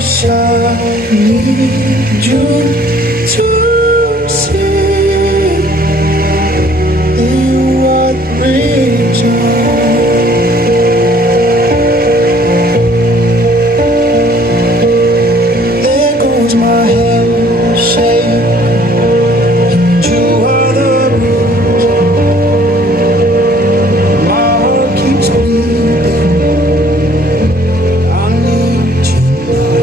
'Cause I need you to see that you are the reason. There goes my head shaking. You are the reason. My heart keeps beating. I need you now.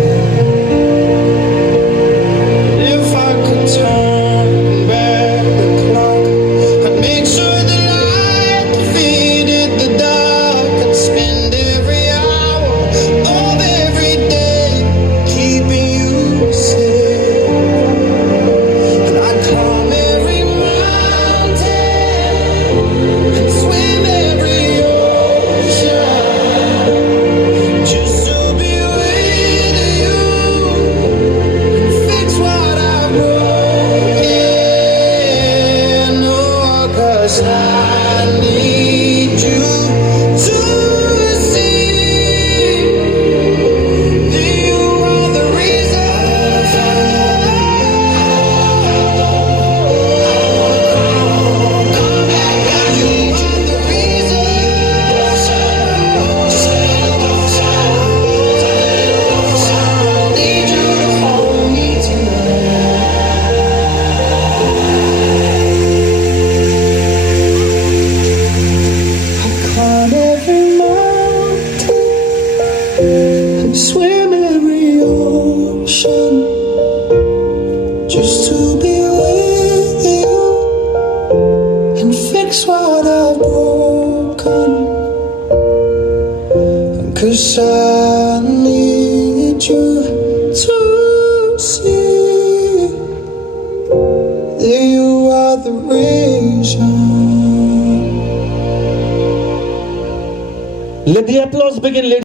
If I could turn back the clock, I'd make sure the light defeated the dark. I'd spend every hour of every day keeping you safe. And I'd climb every mountain and swim every ocean just to be with you and fix what I broke. Yeah, no, 'cause I need you to see that you are the reason. Need you to hold me tonight. I climb every mountain and swim every ocean just to be with you and fix what I've broken. 'Cause I need you to see that you are the reason. Let the applause begin, ladies.